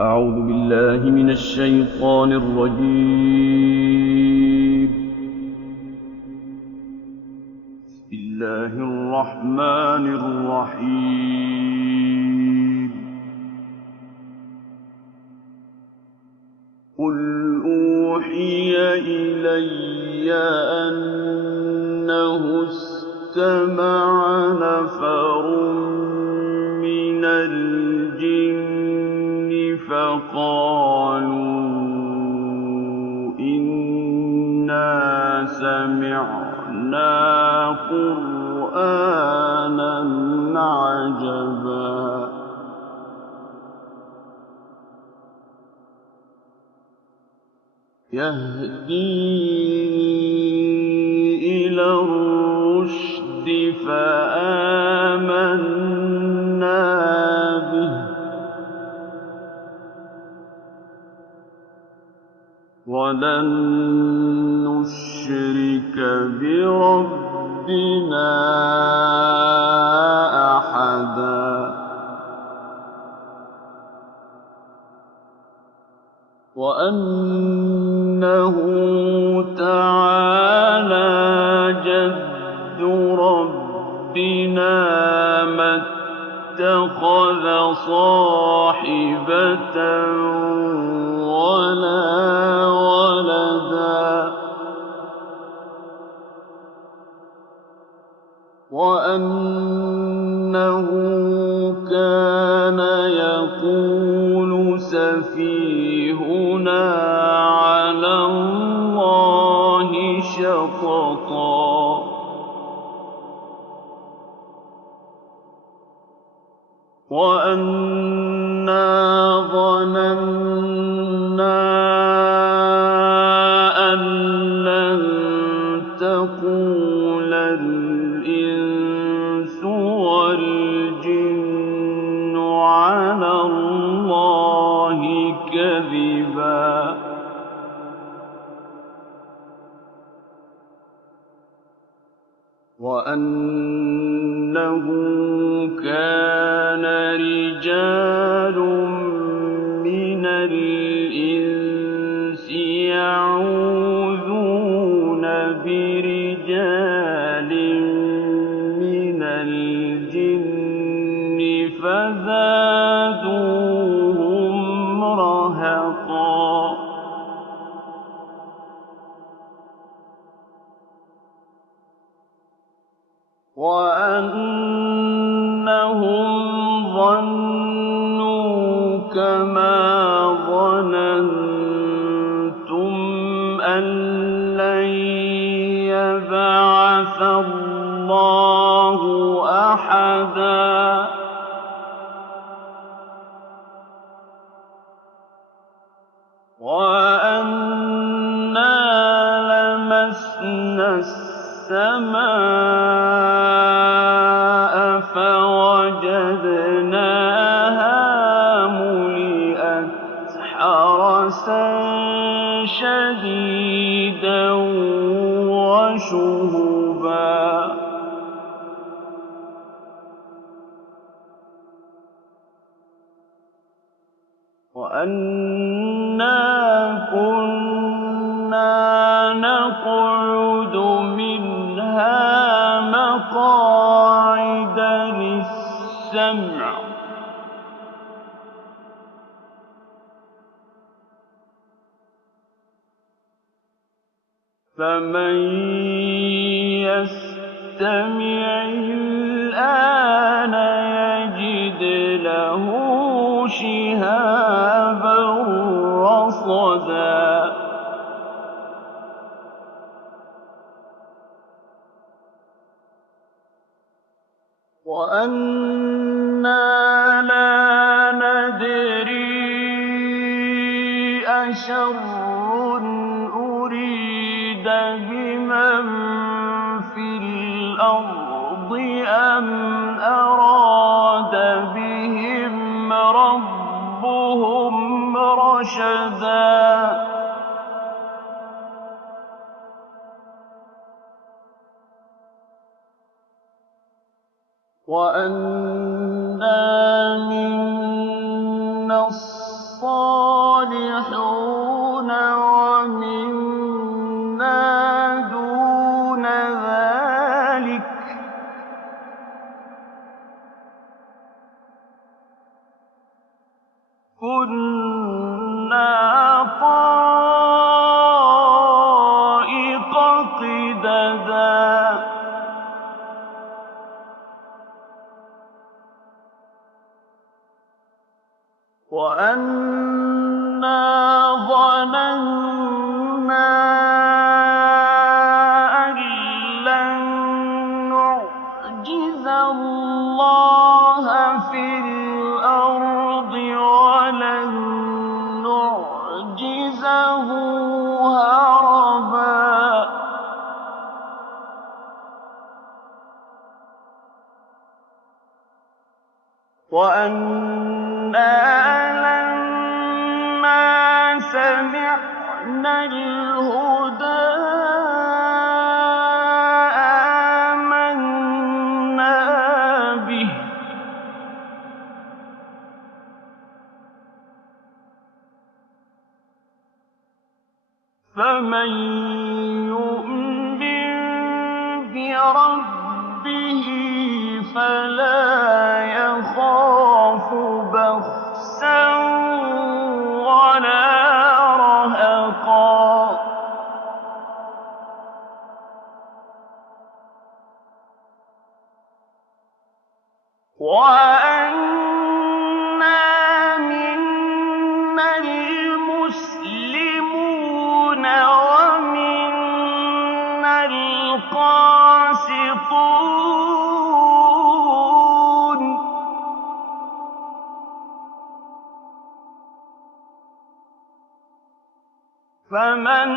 أعوذ بالله من الشيطان الرجيم. بسم الله الرحمن الرحيم. قل أوحي إلي أنه استمع نفر من الجن فقالوا إنا سمعنا قرآنا عجبا يهدي إلى الرشد فآمنا به ولن نشرك بربنا أحدا وأنه تعالى جد ربنا ما اتخذ صاحبة ولا ولدا وأنه كان يقول سفيهنا على الله شططا وأنا ظننا أن لن تقول الإنس والجن على الله كذبا وأنه كان رجال من الإنس يعوذون برجال من الجن فزادوهم رهقا وأنهم ظنوا كما ظننتم أن لن يبعث الله أحدا وأنا لمسنا السماء فوجدناها ملئت حرسا شديدا وشهبا وأنا كنا نقعد منها مقاعد للسمع فمن يستمع الآن يجد له شهابا رصدا وأنا لا ندري أشر أريد بمن في الأرض أم أراد بهم ربهم رشدا وأنا منا الصالحون ومنا دون ذلك كنا طرائق قددا وأنا ظننا أن لن نعجز الله في الأرض ولن نعجزه هربا وأنا لما سمعنا الهدى آمنا به فمن يؤمن بربه فلا يخاف بخسا ولا رهقا وأنا منا المسلمون ومنا القاسطون فمن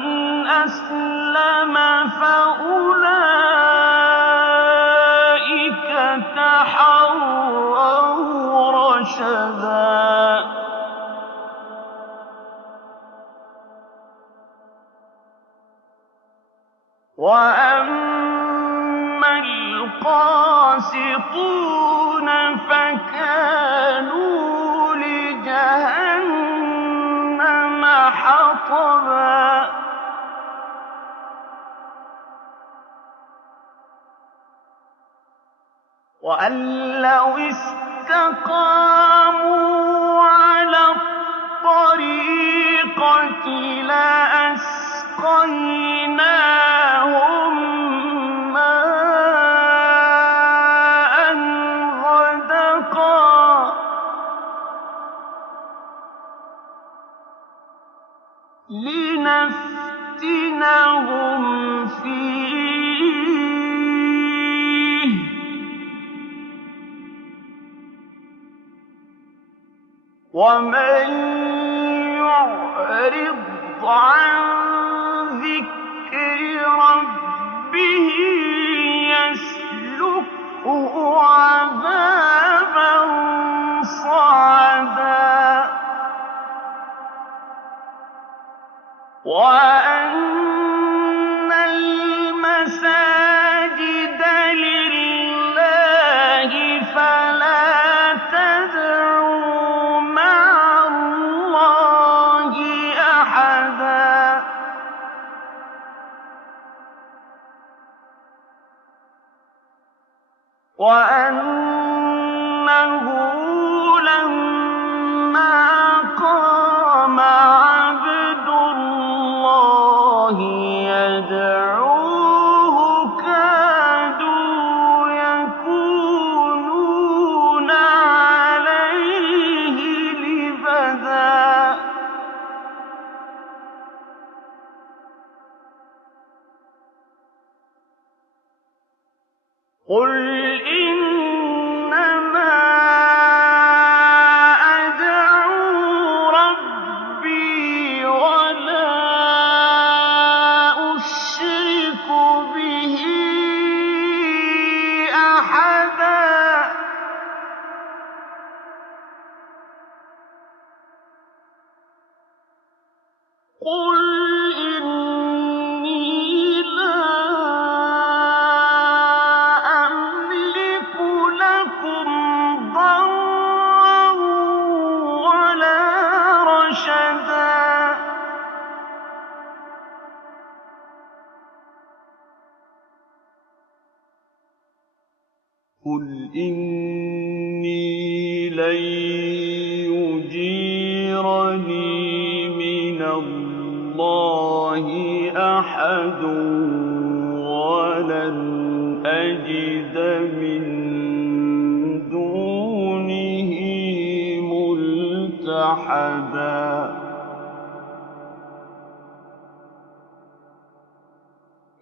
أسلم فأولئك تحروا رشدا وأما القاسطون فكانوا لجهنم حطبا وأن لو استقاموا على الطريقة لأسقيناهم ماء غدقا لنفتنهم فيه ومن يعرض عن ذكر ربه يسلكه عذابا صعدا وأن المساجد لله فلا تدعوا مع الله أحدا وأنه لما قام عبد الله يدعوه كادوا يكونون عليه لبدا قل إنما أدعو ربي ولا أشرك به أحدا قل إني لا أملك لكم ضرا ولا قُلْ إِنِّي لَن يُجِيرَنِي مِنَ اللَّهِ أَحَدٌ وَلَنْ أَجِدَ مِن دُونِهِ مُلْتَحَدًا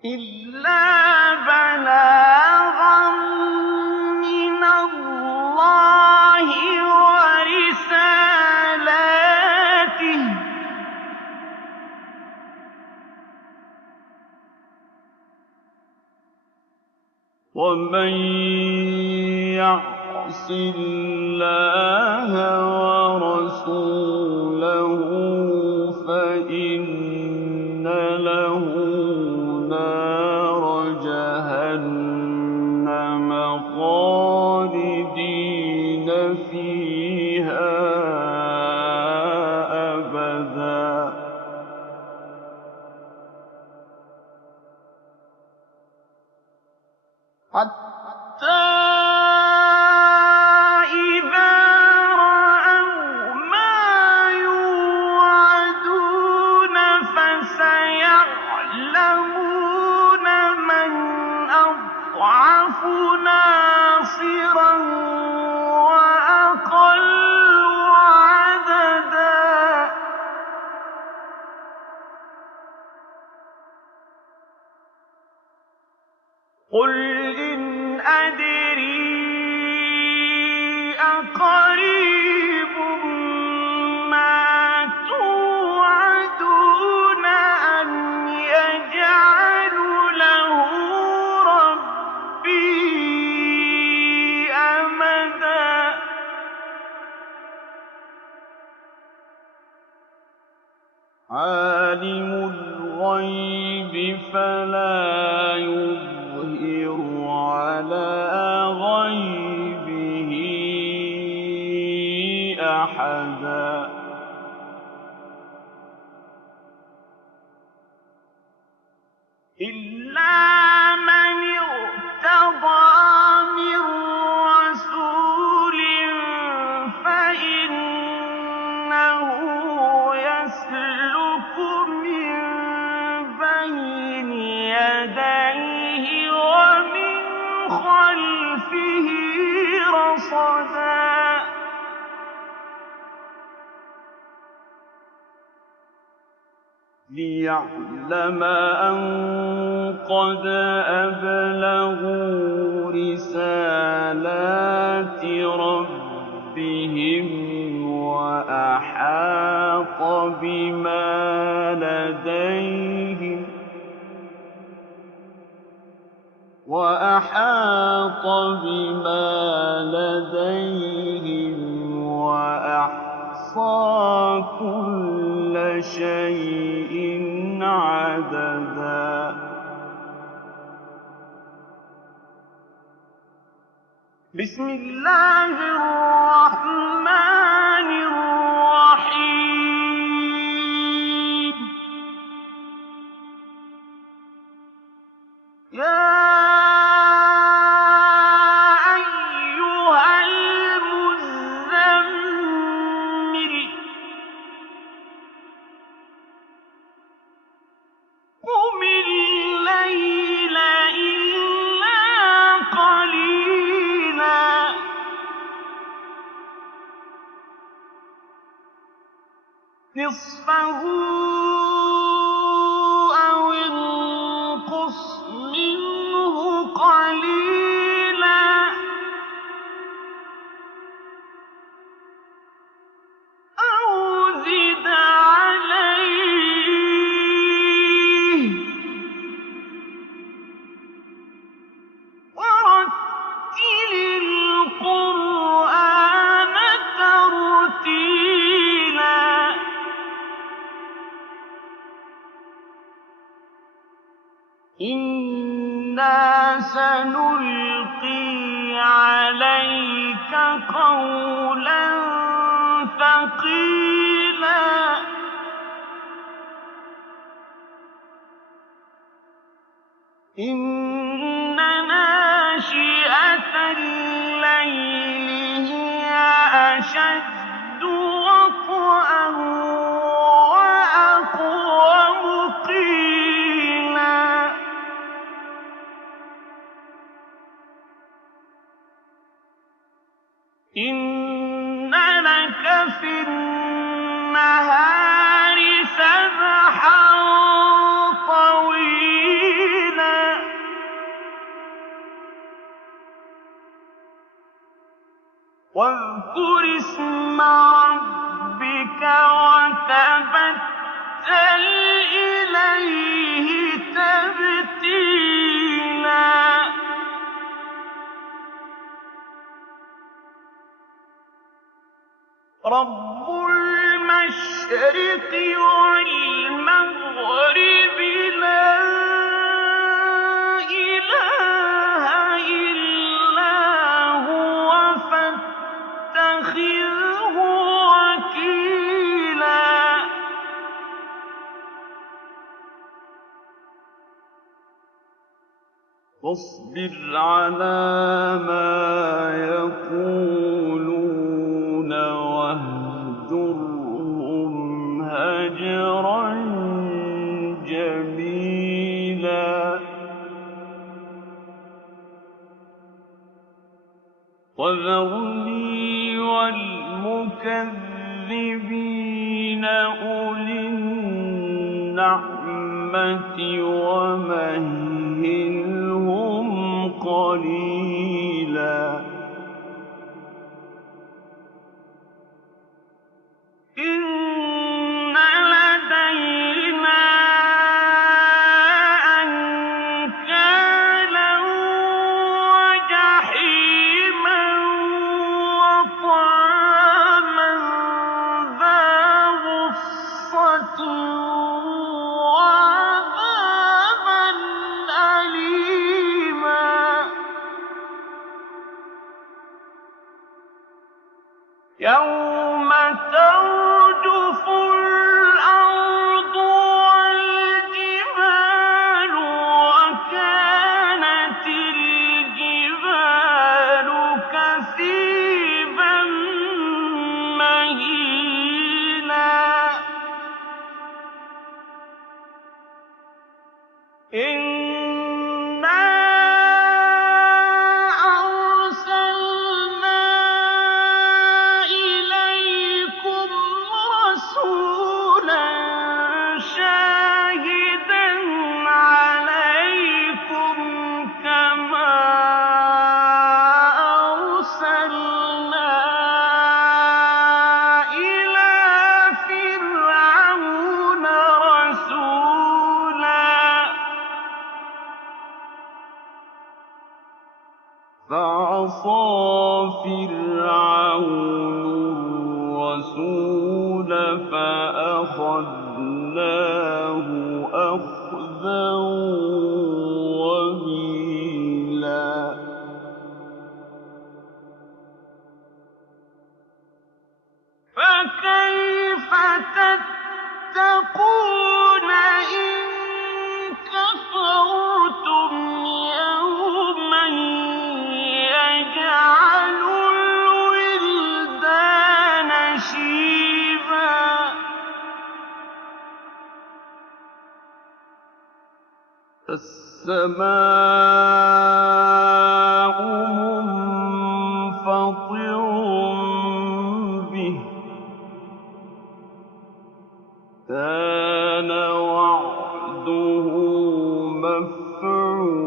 إِلَّا بَلَاغًا مِّنَ اللَّهِ وَرِسَالَاتِهِ ۚ وَمَن يَعْصِ اللَّهَ وَرَسُولَهُ فَإِنَّ لَهُ نَارَ جَهَنَّمَ خَالِدِينَ فِيهَا أَبَدًا حَتَّىٰ إِذَا رَأَوْا مَا يُوعَدُونَ فَسَيَعْلَمُونَ مَنْ أَضْعَفُ نَاصِرًا وَأَقَلُّ عَدَدًا قُلْ إِنْ أَدْرِي أَقَرِيبٌ مَّا تُوعَدُونَ أَمْ يَجْعَلُ لَهُ رَبِّي أَمَدًا عَالِمُ الْغَيْبِ فَلَا يُظْهِرُ عَلَىٰ غَيْبِهِ أَحَدًا إِلَّا مَنِ ارْتَضَىٰ مِن رَّسُولٍ فَإِنَّهُ يَسْلُكُ مِن بَيْنِ يَدَيْهِ وَمِنْ خَلْفِهِ رَصَدًا لِّيَعْلَمَ أَن قَدْ أَبْلَغُوا رِسَالَاتِ رَبِّهِمْ وَأَحَاطَ بِمَا لَدَيْهِمْ وَأَحْصَىٰ كُلَّ شَيْءٍ عَدَدًا بسم الله الرحمن الرحيم يا أيها المزمل قم الليل إلا قليلا نصفه أو انقص منه قليلا أو زد عليه ورتل القرآن ترتيلا إِنَّا سَنُلْقِي عَلَيْكَ قَوْلًا ثَقِيلًا إِنَّ نَاشِئَةَ وَتَبَتَّلْ إِلَيْهِ تَبْتِيلًا رَبُّ الْمَشْرِقِ وَالْمَغْرِبِ لَا إِلَٰهَ إِلَّا هُوَ فَاتَّخِذْهُ وَكِيلًا فاصبر على ما يقولون واهجرهم هجرا جميلا وذرني والمكذبين أولي النعمة ومهلهم قليلا إن لدينا أنكالا وجحيما وطعاما ذا غصة وعذابا أليما يوم ترجف الأرض والجبال وكانت الجبال كثيبا مهيلا إِنَّا أَرْسَلْنَا إِلَيْكُمْ رَسُولًا شَاهِدًا عَلَيْكُمْ كَمَا أَرْسَلْنَا إِلَىٰ فِرْعَوْنَ رَسُولًا فَعَصَىٰ فِرْعَوْنُ الرَّسُولَ فَأَخَذْنَاهُ أَخْذًا وَبِيلًا فَكَيْفَ تَتَّقُونَ إِن كَفَرْتُمْ يَوْمًا يَجْعَلُ الْوِلْدَانَ شِيبًا السَّمَاءُ مُنفَطِرٌ بِهِ كَانَ وَعْدُهُ مَفْعُولًا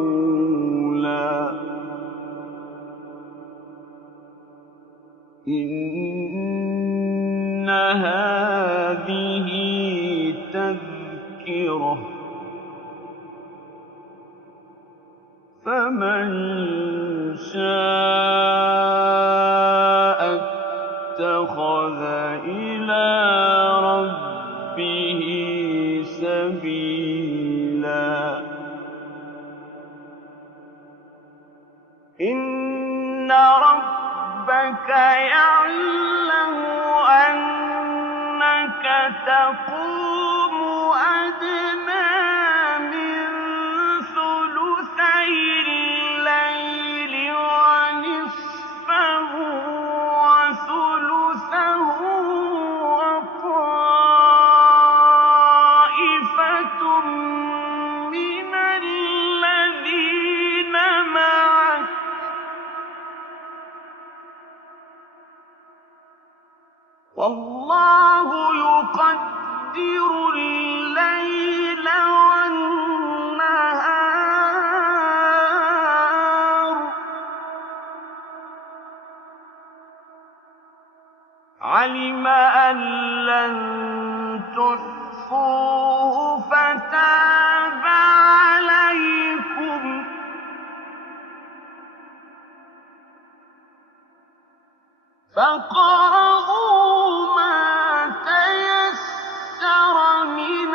إِنَّ هَٰذِهِ تَذْكِرَةٌ فَمَن شَاءَ اتَّخَذَ إِلَىٰ رَبِّهِ سَبِيلًا إِنَّ رَبَّكَ يَعْلَمُ أَنَّكَ تَقُومُ أَدْنَىٰ مِن ثُلُثَيِ اللَّيْلِ وَنِصْفَهُ وَثُلُثَهُ وَطَائِفَةٌ مِّنَ الَّذِينَ مَعَكَ ۚ وَاللَّهُ يُقَدِّرُ اللَّيْلَ وَالنَّهَارَ ۚ عَلِمَ أَن لَّن فاقرؤوا ما تيسر من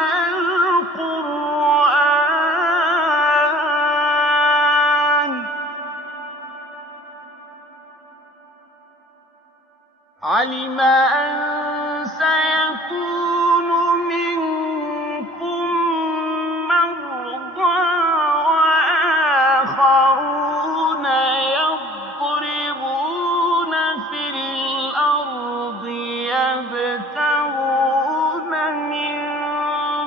القرآن علم أن سيكون منكم مرضى وآخرون يضربون في الأرض يبتغون من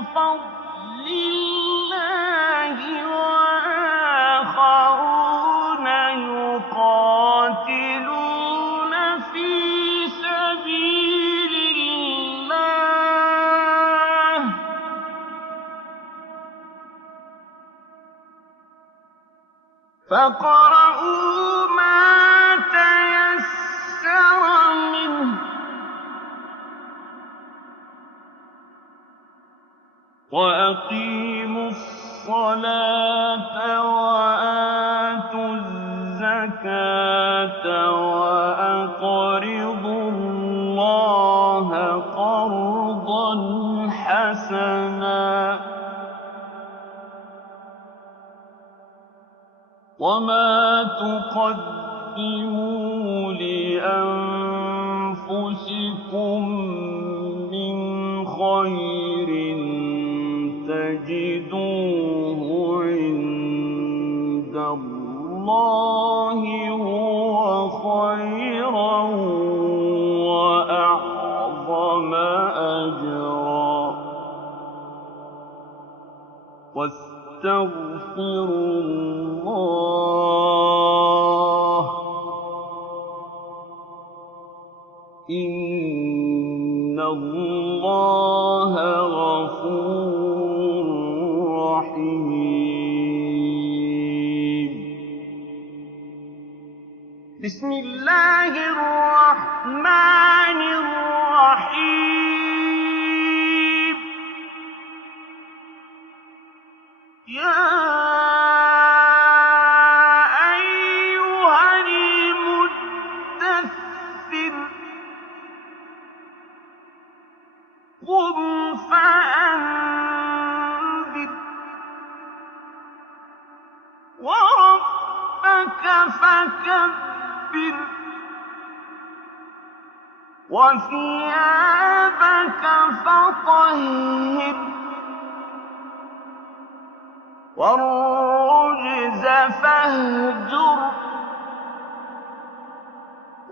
فضل الله وآخرون يقاتلون في سبيل الله فاقرؤوا ما تيسر منه وأقيموا الصلاة وآتوا الزكاة وأقرضوا الله قرضا حسنا وما تقدموا لأنفسكم من خير تجدوه عند الله هو خيرا وأعظم أجرا واستغفروا الله إن الله غفور رحيم بسم الله الرحمن الرحيم يا أيها المدثر قم فأنذر وربك فكبر وثيابك فطهر والرجز فاهجر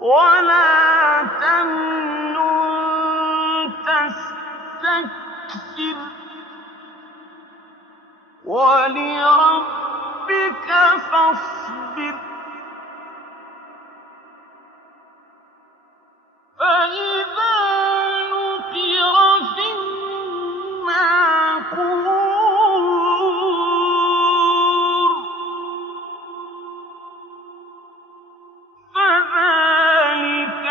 ولا تمنن تستكثر ولربك فاصبر فإذا نقر في الناقور فذلك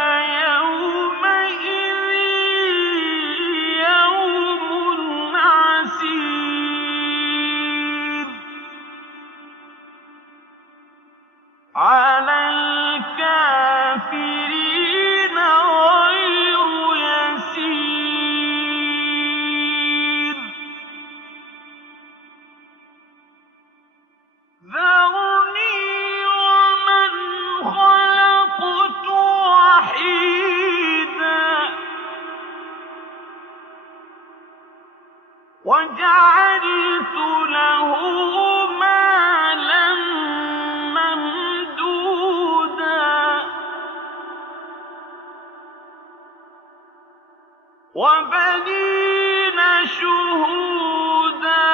يومئذ يوم عسير على الكافرين غير يسير ذرني ومن خلقت وحيدا وجعلت له مالا ممدودا وبنين شهودا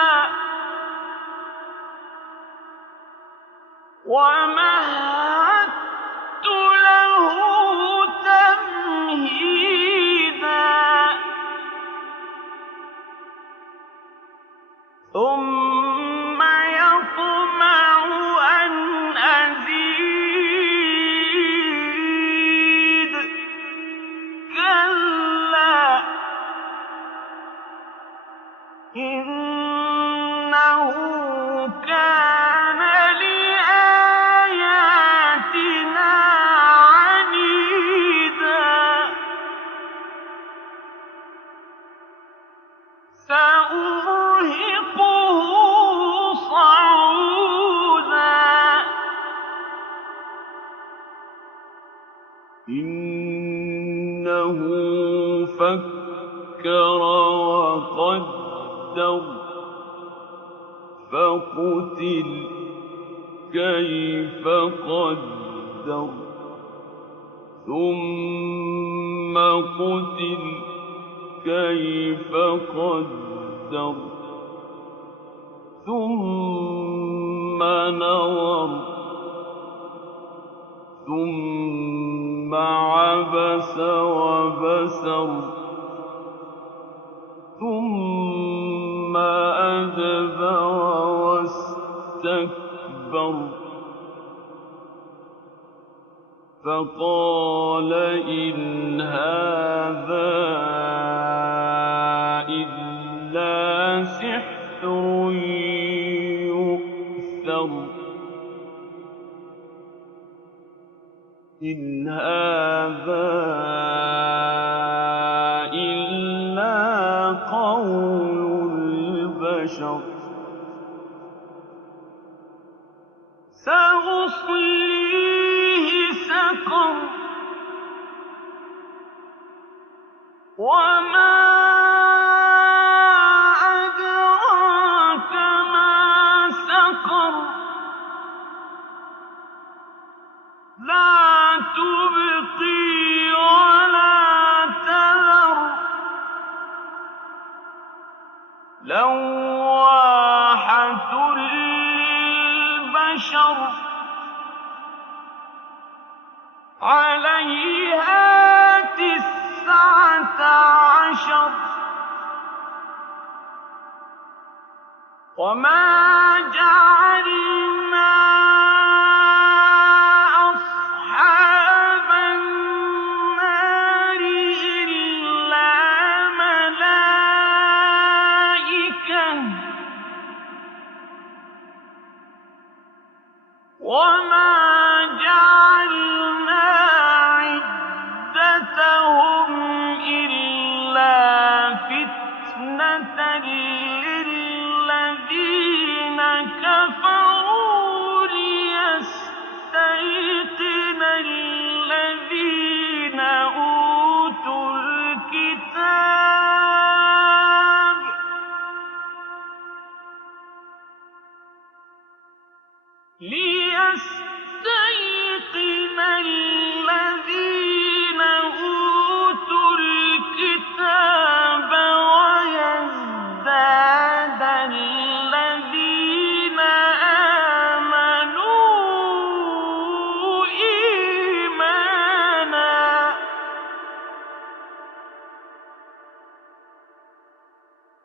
ومهدت له تمهيدا ثم يطمع أن أزيد كلا إنه كان لآياتنا عنيدا فكر وقدر فقتل كيف قدر ثم قتل كيف قدر ثم نظر ثم عبس وبسر ثم أدبر واستكبر فقال إن هذا إلا سحر يؤثر إن هذا إلا قول البشر سأصليه سقر وما أدراك ما سقر لا تبقي ولا تذر لواحة للبشر عليها 19 وما جعلنا أصحاب النار إلا ملائكة وما جعلنا عدتهم إلا فتنة للذين كفروا ليستيقن الذين أوتوا الكتاب ليستيقن الذين أوتوا الكتاب ويزداد الذين آمنوا إيمانا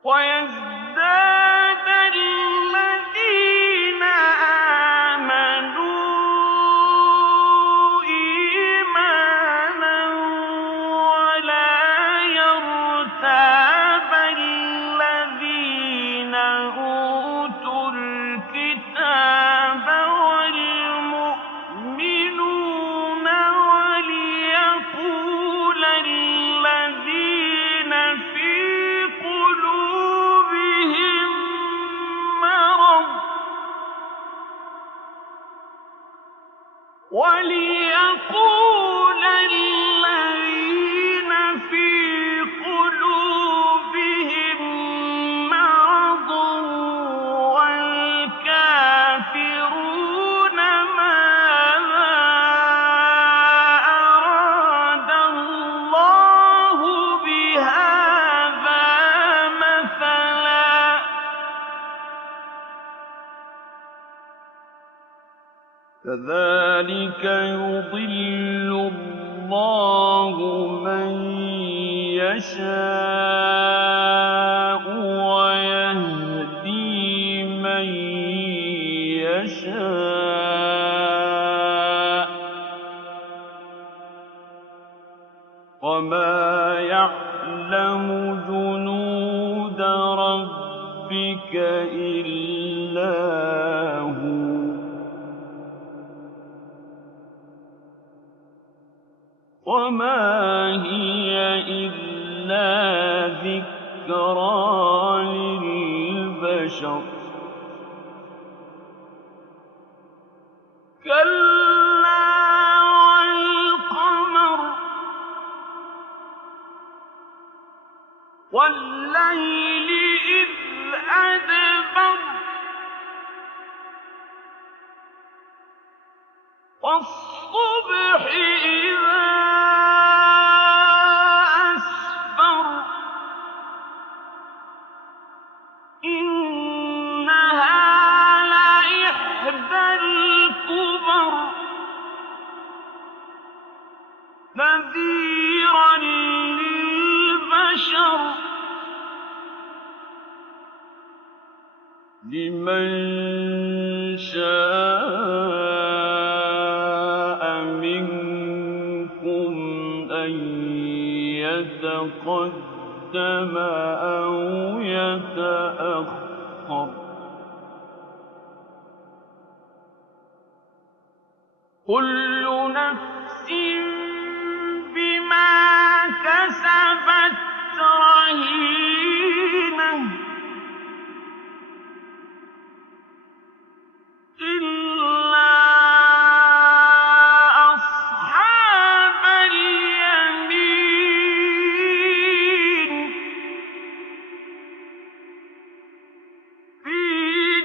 ويزداد الذين آمنوا إيمانا ولا يرتاب الذين أوتوا الكتاب والمؤمنون وليقول الذين في قلوبهم مرض وليقول الذين في قلوبهم مرض والكافرون ماذا أراد الله بهذا مثلا كذلك يضل الله من يشاء ويهدي من يشاء وما يعلم جنود ربك إلا هو وما هي إلا ذكرى للبشر كلا والقمر وَاللَّيْلِ إِذْ أَدْبَرَ وَالصُّبْحِ إِذَا أَسْفَرَ إِنَّهَا لَإِحْدَى الْكُبَرِ نَذِيرًا لِلْبَشَرِ لِمَن شَاءَ مِنكُمْ أَن يَتَقَدَّمَ أَوْ يَتَأَخَّرَ كُلُّ نَفْسٍ بِمَا كَسَبَتْ رَهِينَةٌ إِلَّا أَصْحَابَ الْيَمِينِ فِي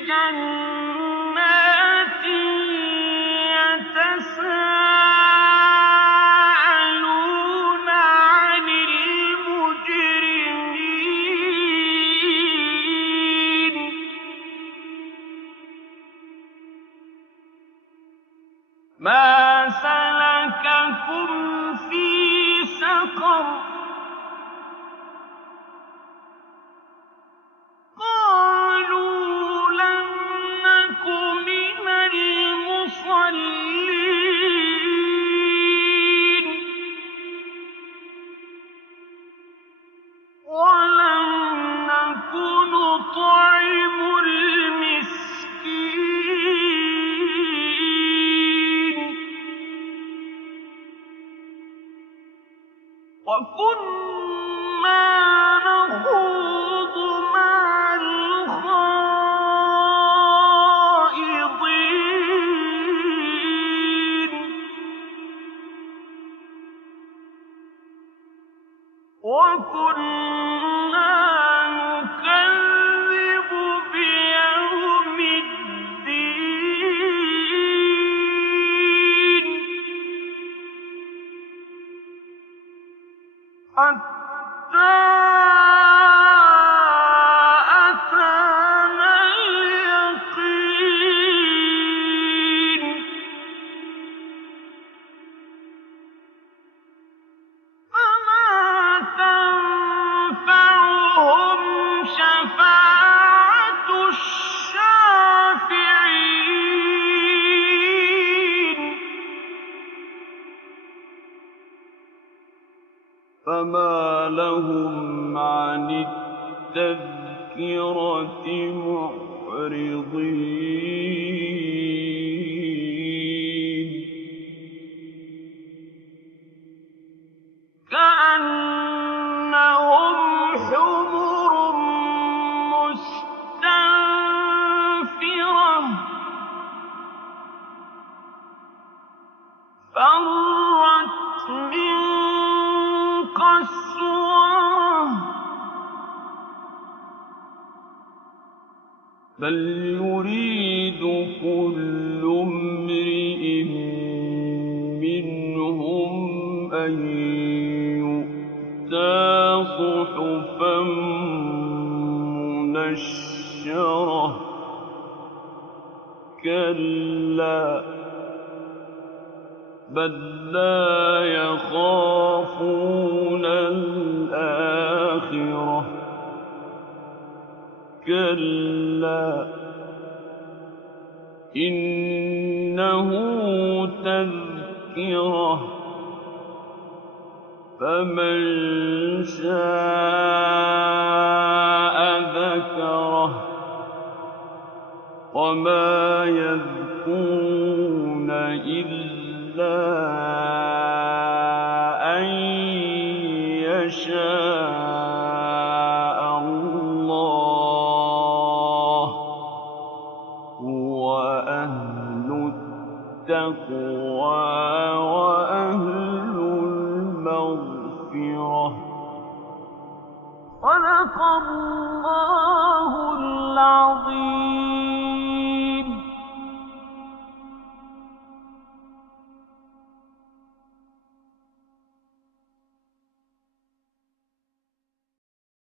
جَنَّاتٍ يَتَسَاءَلُونَ عَنِ الْمُجْرِمِينَ مَا سَلَكَكُمْ فِي سَقَرَ قَالُوا لَمْ نَكُ مِنَ الْمُصَلِّينَ وَلَمْ نَكُ نُطْعِمُ الْمِسْكِينَ وَكُنَّا نَخُوضُ مَعَ الْخَائِضِينَ وَكُنَّا نُكَذِّبُ بِيَوْمِ الدِّينِ حَتَّىٰ أَتَانَا الْيَقِينُ فَمَا تَنفَعُهُمْ شَفَاعَةُ الشَّافِعِينَ فَمَا لَهُمْ عَنِ التَّذْكِرَةِ مُعْرِضِينَ كَأَنَّهُمْ حُمُرٌ مُّسْتَنفِرَةٌ فَرَّتْ مِن قَسْوَرَةٍ بَلْ يُرِيدُ كُلُّ امْرِئٍ مِّنْهُمْ أَن يُؤْتَىٰ صُحُفًا مُّنَشَّرَةً كَلَّا بَل لَّا يَخَافُونَ الْآخِرَةَ كَلَّا إِنَّهُ تَذْكِرَةٌ فَمَن شَاءَ ذَكَرَهُ وَمَا يَذْكُرُونَ إِلَّا أَن يَشَاءَ اللَّهُ هُوَ أَهْلُ التَّقْوَىٰ وَأَهْلُ الْمَغْفِرَةِ صدق الله العظيم.